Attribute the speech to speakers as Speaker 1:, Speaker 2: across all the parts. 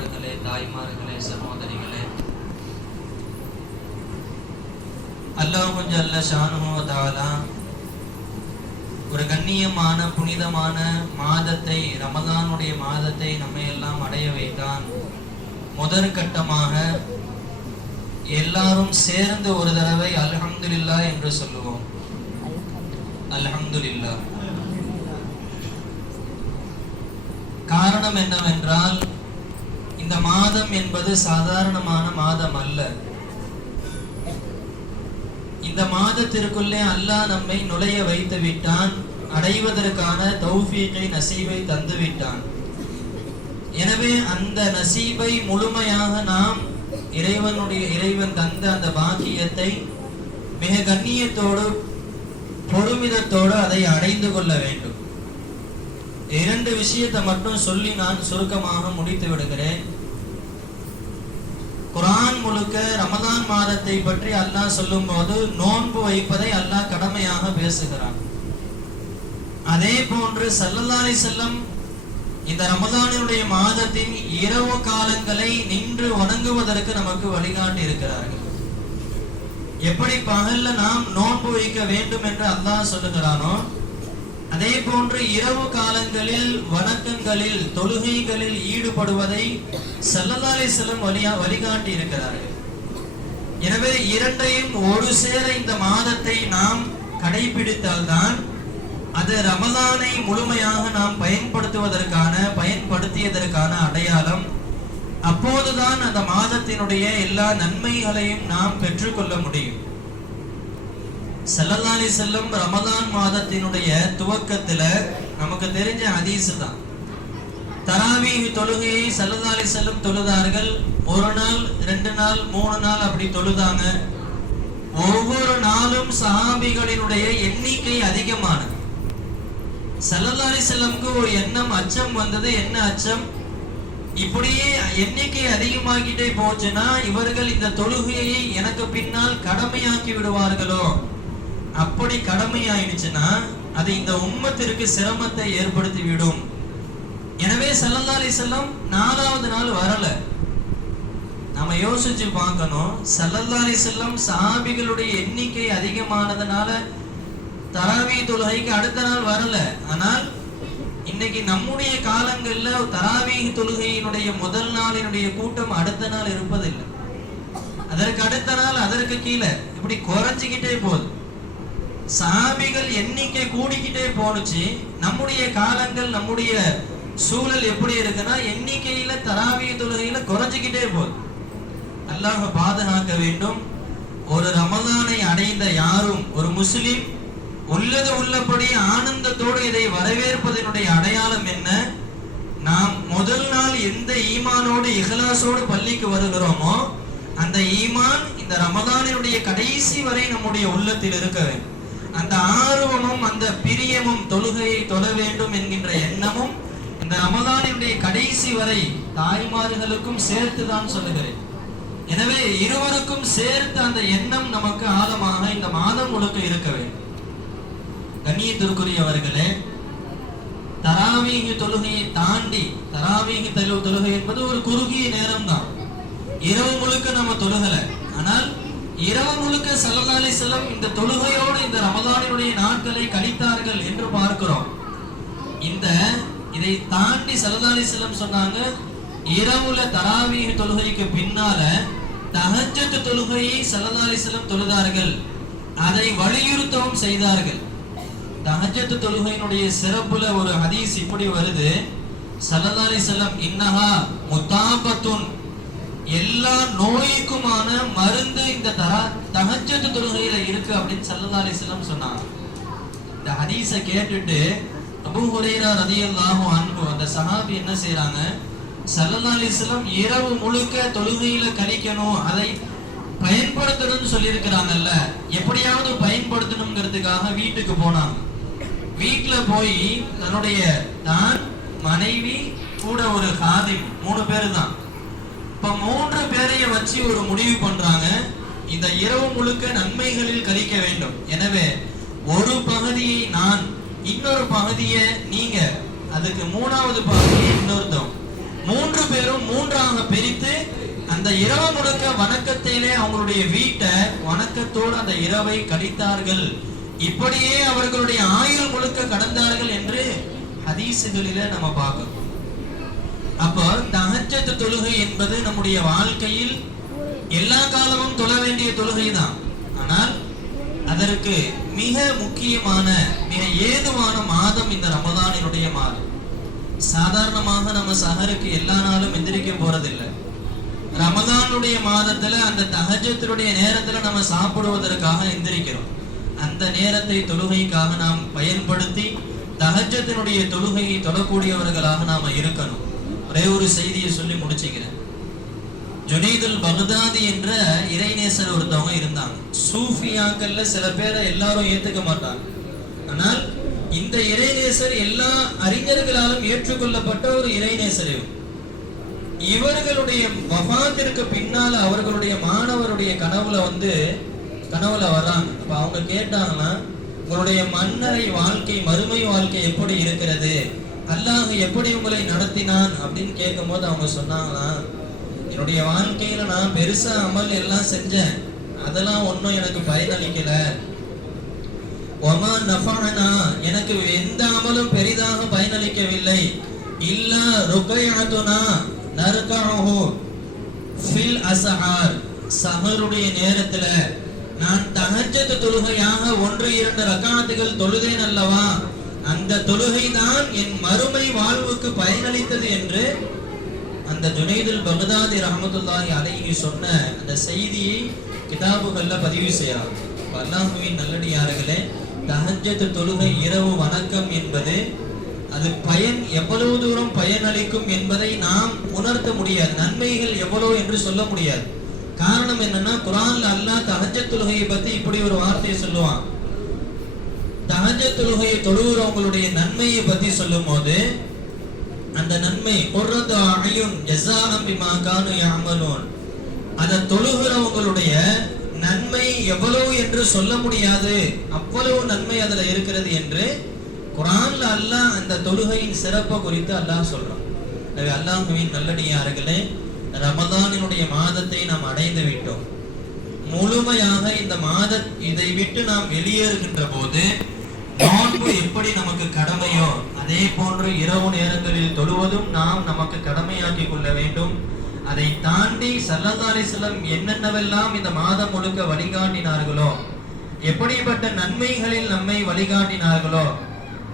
Speaker 1: சகோதரர்களே தாய்மார்களே சகோதரிகளே. அல்லாஹு ஜல்ல ஷானுஹு வ ஒரு கண்ணியமான புனிதமான மாதத்தை ரமதானுடைய மாதத்தை நம்மை எல்லாம் அடைய வைத்தான். முதற் கட்டமாக எல்லாரும் சேர்ந்து ஒரு தடவை அல்ஹம்துலில்லாஹ் என்று சொல்லுவோம். அல்ஹம்துலில்லாஹ் காரணம் என்னவென்றால் இந்த மாதம் என்பது சாதாரணமான மாதம் அல்ல. இந்த மாதத்திற்குள்ளே அல்லாஹ் நம்மை நுழைய வைத்து விட்டான் அடைவதற்கான தௌஃபீகை நசீபை தந்து விட்டான். எனவே அந்த நசீபை முழுமையாக நாம் இறைவனுடைய இறைவன் தந்த அந்த பாக்கியத்தை மிக கண்ணியத்தோடு பொறுமிதத்தோடு அதை அடைந்து கொள்ள வேண்டும். இரண்டு விஷயத்தை மட்டும் சொல்லி நான் சுருக்கமாக முடித்து விடுகிறேன். குரான் முழுக்க ரமதான் மாதத்தை பற்றி அல்லாஹ் சொல்லும் போது நோன்பு வைப்பதை அல்லாஹ் கடமையாக பேசுகிறான். அதே போன்று சல்லல்லாரி செல்லம் இந்த ரமதானினுடைய மாதத்தின் இரவு காலங்களை நின்று வணங்குவதற்கு நமக்கு வழிகாட்டி இருக்கிறார்கள். எப்படி பகல்ல நாம் நோன்பு வைக்க வேண்டும் என்று அல்லாஹ் சொல்லுகிறானோ அதே போன்று இரவு காலங்களில் வணக்கங்களில் தொழுகைகளில் ஈடுபடுவதை செல்லலாலை செல்லும் வழியா வழிகாட்டி இருக்கிறார்கள் எனவே இரண்டையும் ஒரு சேர இந்த மாதத்தை நாம் கடைபிடித்தால்தான் அது ரமலானை முழுமையாக நாம் பயன்படுத்துவதற்கான பயன்படுத்தியதற்கான அடையாளம். அப்போதுதான் அந்த மாதத்தினுடைய எல்லா நன்மைகளையும் நாம் பெற்றுக்கொள்ள முடியும். செல்லல்லாலி செல்லம் ரமதான் மாதத்தினுடைய துவக்கத்துல நமக்கு தெரிஞ்ச ஹதீஸ் தான். தராவி தொழுகையை செல்லல்லாலி செல்லம் தொழுதார்கள். ஒரு நாள் ரெண்டு நாள் மூணு நாள் அப்படி தொழுதாங்க. ஒவ்வொரு நாளும் சஹாபிகளினுடைய எண்ணிக்கை அதிகமானது. செல்லல்லாலி செல்லம்க்கு ஒரு எண்ணம் அச்சம் வந்தது. என்ன அச்சம்? இப்படியே எண்ணிக்கை அதிகமாகிட்டே போச்சுன்னா இவர்கள் இந்த தொழுகையை எனக்கு பின்னால் கடமையாக்கி விடுவார்களோ? அப்படி கடமை ஆயிடுச்சுன்னா அது இந்த உம்மத்திற்கு சிரமத்தை ஏற்படுத்தி விடும் எனவே சல்லல்லாலி செல்லம் நாலாவது நாள் வரல. நம்ம யோசிச்சு பார்க்கணும். சல்லல்லாலி செல்லம் சாபிகளுடைய எண்ணிக்கை அதிகமானதுனால தராவி தொழுகைக்கு அடுத்த நாள் வரல. ஆனால் இன்னைக்கு நம்முடைய காலங்கள்ல தராவி தொழுகையினுடைய முதல் நாளினுடைய கூட்டம் அடுத்த நாள் இருப்பதில்லை. அதற்கு அடுத்த நாள் அதற்கு கீழே. இப்படி குறைஞ்சிக்கிட்டே போகுது. சாமிகள் எண்ணிக்கை கூடிக்கிட்டே போனுச்சு நம்முடைய காலங்கள் நம்முடைய சூழல் எப்படி இருக்குன்னா எண்ணிக்கையில தராவிய தொழுகையில குறைஞ்சிக்கிட்டே போகுது. அல்லாஹ் பாதுகாக்க வேண்டும். ஒரு ரமதானை அடைந்த யாரும் ஒரு முஸ்லிம் உள்ளது உள்ளபடி ஆனந்தத்தோடு இதை வரவேற்பதனுடைய அடையாளம் என்ன? நாம் முதல் நாள் எந்த ஈமானோடு இஹலாசோடு பள்ளிக்கு வருகிறோமோ அந்த ஈமான் இந்த ரமதானினுடைய கடைசி வரை நம்முடைய உள்ளத்தில் இருக்க வேண்டும். அந்த ஆர்வமும் அந்த பிரியமும் தொழுகையை தொழ வேண்டும் என்கின்ற எண்ணமும் இந்த ரமதானினுடைய கடைசி வரை தாய்மார்களுக்கும் சேர்த்து தான் சொல்லுகிறேன். எனவே இருவருக்கும் சேர்த்து அந்த எண்ணம் நமக்கு ஆழமாக இந்த மாதம் முழுக்க இருக்க வேண்டும். கண்ணியத்திற்குரியவர்களே தராவீக தொழுகையை தாண்டி தராவீக தொழுகை என்பது ஒரு குறுகிய நேரம் தான் இரவு முழுக்க நம்ம தொழுகலை. ஆனால் இரவு முழுக்க சல்லல்லாஹி செல்லம் இந்த தொழுகையோடு இந்த ரமதானினுடைய நாட்களை கழித்தார்கள் என்று பார்க்கிறோம். இந்த இதை தாண்டி சல்லல்லாஹி செல்லம் சொன்னாங்க இரவுல தராவீக தொழுகைக்கு பின்னால தகஜத்து தொழுகையை சல்லல்லாஹி செல்லம் தொழுதார்கள். அதை வலியுறுத்தவும் செய்தார்கள். தஹஜ்ஜத் தொழுகையினுடைய சிறப்புல ஒரு ஹதீஸ் இப்படி வருது சல்லல்லாஹி செல்லம் இன்னஹா முத்தாபத்துன் எல்லா நோய்க்குமான மருந்து இந்த தரா தஹஜ்ஜத் தொழுகையில இருக்கு அப்படின்னு சல்லல்லாஹு அலைஹி சொன்னாங்க. இந்த ஹதீஸை கேட்டுட்டு அபூ ஹுரைரா ரலியல்லாஹு அன்பு அந்த சஹாபி என்ன செய்யறாங்க சல்லல்லாஹு அலைஹி இரவு முழுக்க தொழுகையில கழிக்கணும் அதை பயன்படுத்தணும்னு சொல்லியிருக்கிறாங்கல்ல எப்படியாவது பயன்படுத்தணுங்கிறதுக்காக வீட்டுக்கு போனாங்க. வீட்டுல போய் தன்னுடைய தான் மனைவி கூட ஒரு காதி மூணு பேர் தான் இப்ப மூன்று பேரையும் வச்சு ஒரு முடிவு பண்றாங்க. இந்த இரவு முழுக்க நன்மைகளில் கழிக்க வேண்டும். எனவே ஒரு பகுதியை நான் இன்னொரு பகுதியை நீங்க அதுக்கு மூணாவது பகுதியை இன்னொருத்தம் மூன்று பேரும் மூன்றாக பிரித்து அந்த இரவு முழுக்க வணக்கத்திலே அவங்களுடைய வீட்டை வணக்கத்தோடு அந்த இரவை கழித்தார்கள். இப்படியே அவர்களுடைய ஆயுள் முழுக்க கடந்தார்கள் என்று ஹதீசுகளில நம்ம பார்க்கணும் அப்போ தகச்சத்து தொழுகை என்பது நம்முடைய வாழ்க்கையில் எல்லா காலமும் தொழ வேண்டிய தொழுகை தான் ஆனால் அதற்கு மிக முக்கியமான மிக ஏதுவான மாதம் இந்த ரமதானினுடைய மாதம். சாதாரணமாக நம்ம சஹருக்கு எல்லா நாளும் எந்திரிக்க போறதில்லை. ரமதானுடைய மாதத்துல அந்த தகஜத்தினுடைய நேரத்துல நம்ம சாப்பிடுவதற்காக எந்திரிக்கிறோம். அந்த நேரத்தை தொழுகைக்காக நாம் பயன்படுத்தி தகஜத்தினுடைய தொழுகையை தொழக்கூடியவர்களாக நாம இருக்கணும். ஒரே ஒரு செய்தியை சொல்லி முடிச்சுக்கிறேன். ஜுனீதுல் பகதாதி என்ற இறைநேசர் ஒருத்தவங்க இருந்தாங்க. சூஃபியாக்கள்ல சில பேரை எல்லாரும் ஏத்துக்க மாட்டாங்க. ஆனால் இந்த இறைநேசர் எல்லா அறிஞர்களாலும் ஏற்றுக்கொள்ளப்பட்ட ஒரு இறைநேசர் இவர்களுடைய வபாத்திற்கு பின்னால அவர்களுடைய மாணவருடைய கனவுல வந்து கனவுல வராங்க. அப்ப அவங்க கேட்டாங்கன்னா உங்களுடைய மன்னரை வாழ்க்கை மறுமை வாழ்க்கை எப்படி இருக்கிறது? அல்லாஹ் எப்படி உங்களை நடத்தினான் அப்படின்னு கேட்கும்போது அவங்க சொன்னாங்களாம் என்னுடைய வாழ்க்கையில நான் பெருசா அமல் எல்லாம் செஞ்சேன். அதெல்லாம் ஒன்றும் எனக்கு பயனளிக்கல ஒமா நஃபஅனா எனக்கு எந்த அமலும் பெரிதாக பயனளிக்கவில்லை இல்ல ருக்கையனதுனா நர்கஹு ஃபில் அசஹார் சஹருடைய நேரத்துல நான் தஹஜ்ஜத் தொழுகையாக ஒன்று இரண்டு ரக்காத்துகள் தொழுதேன் அல்லவா? அந்த தொழுகை தான் என் மறுமை வாழ்வுக்கு பயனளித்தது என்று அந்த ஜுனைதுல் பகதாதி ரஹமத்துல்லாஹி அலைஹி சொன்ன அந்த செய்தியை கிதாபுகள்ல பதிவு செய்யறாங்க. அல்லாஹுவின் நல்லடியார்களே தஹஜ்ஜத் தொழுகை இரவு வணக்கம் என்பது அது பயன் எவ்வளவு தூரம் பயனளிக்கும் என்பதை நாம் உணர்த்த முடியாது. நன்மைகள் எவ்வளவு என்று சொல்ல முடியாது. காரணம் என்னன்னா குரான்ல அல்லாஹ் தஹஜ்ஜத் தொழுகையை பத்தி இப்படி ஒரு வார்த்தையை சொல்லுவான். தஹஜ்ஜத் தொழுகையை தொழுகிறவங்களுடைய நன்மையை பத்தி சொல்லும் போது அந்த நன்மை குர்ரத்து அழியும் ஜஸாஅம் பிமா யாமலோன் அதை தொழுகிறவங்களுடைய நன்மை எவ்வளவு என்று சொல்ல முடியாது. அவ்வளவு நன்மை அதுல இருக்கிறது என்று குரான்ல அல்லாஹ் அந்த தொழுகையின் சிறப்பை குறித்து அல்லாஹ் சொல்றான். எனவே அல்லாஹுவின் நல்லடியார்களே ரமதானினுடைய மாதத்தை நாம் அடைந்து விட்டோம். முழுமையாக இந்த மாத இதை விட்டு நாம் வெளியேறுகின்ற போது நோன்பு எப்படி நமக்கு கடமையோ அதே போன்று இரவு நேரங்களில் தொழுவதும் நாம் நமக்கு கடமையாக்கி கொள்ள வேண்டும். அதை தாண்டி சல்லதாரி செல்லம் என்னென்னவெல்லாம் இந்த மாதம் முழுக்க வழிகாட்டினார்களோ எப்படிப்பட்ட நன்மைகளில் நம்மை வழிகாட்டினார்களோ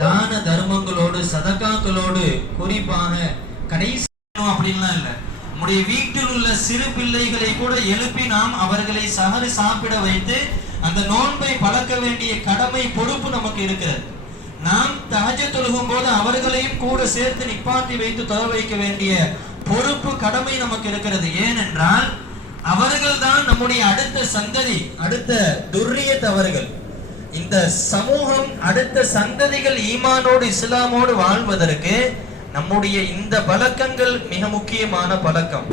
Speaker 1: தான தர்மங்களோடு சதக்காக்களோடு குறிப்பாக கடைசி அப்படின்லாம் இல்லை. நம்முடைய வீட்டில் உள்ள சிறு பிள்ளைகளை கூட எழுப்பி நாம் அவர்களை சகரு சாப்பிட வைத்து அந்த நோன்பை பழக்க வேண்டிய கடமை பொறுப்பு நமக்கு இருக்கிறது. நாம் தகஜ தொழுகும் போது அவர்களையும் கூட சேர்த்து நிப்பாட்டி வைத்து தொழ வைக்க வேண்டிய பொறுப்பு கடமை நமக்கு இருக்கிறது. ஏனென்றால் அவர்கள் தான் நம்முடைய அடுத்த சந்ததி அடுத்த துர்ரியத் அவர்கள். இந்த சமூகம் அடுத்த சந்ததிகள் ஈமானோடு இஸ்லாமோடு வாழ்வதற்கு நம்முடைய இந்த பழக்கங்கள் மிக முக்கியமான பழக்கம்.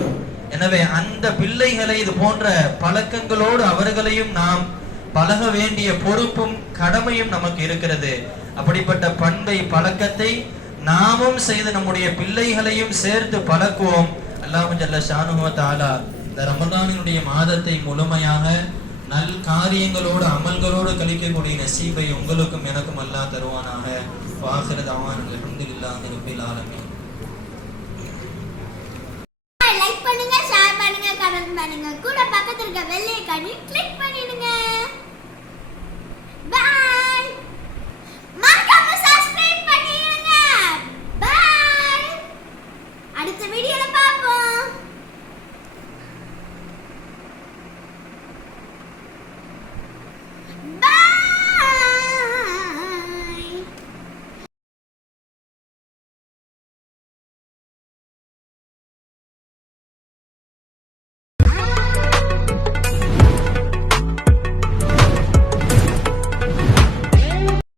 Speaker 1: எனவே அந்த பிள்ளைகளை இது போன்ற பழக்கங்களோடு அவர்களையும் நாம் பழக வேண்டிய பொறுப்பும் கடமையும் நமக்கு இருக்கிறது. அப்படிப்பட்ட பண்பை பழக்கத்தை நாமும் செய்து நம்முடைய பிள்ளைகளையும் சேர்த்து பழக்குவோம். அல்லாஹு ஜல்ல ஷானுஹு தாலா இந்த ரமலானினுடைய மாதத்தை முழுமையாக நல் காரியங்களோடு அமல்களோடு கழிக்கக்கூடிய நசீபை உங்களுக்கும் எனக்கும் அல்லா தருவானாக. வாஹிர தவான் அல்ஹம்துலில்லாஹி ரப்பில்
Speaker 2: லைக் பண்ணுங்க ஷேர் பண்ணுங்க கமெண்ட் பண்ணுங்க. கூட பக்கத்துல இருக்க பெல் ஐகானையும் கிளிக் பண்ணிடுங்க.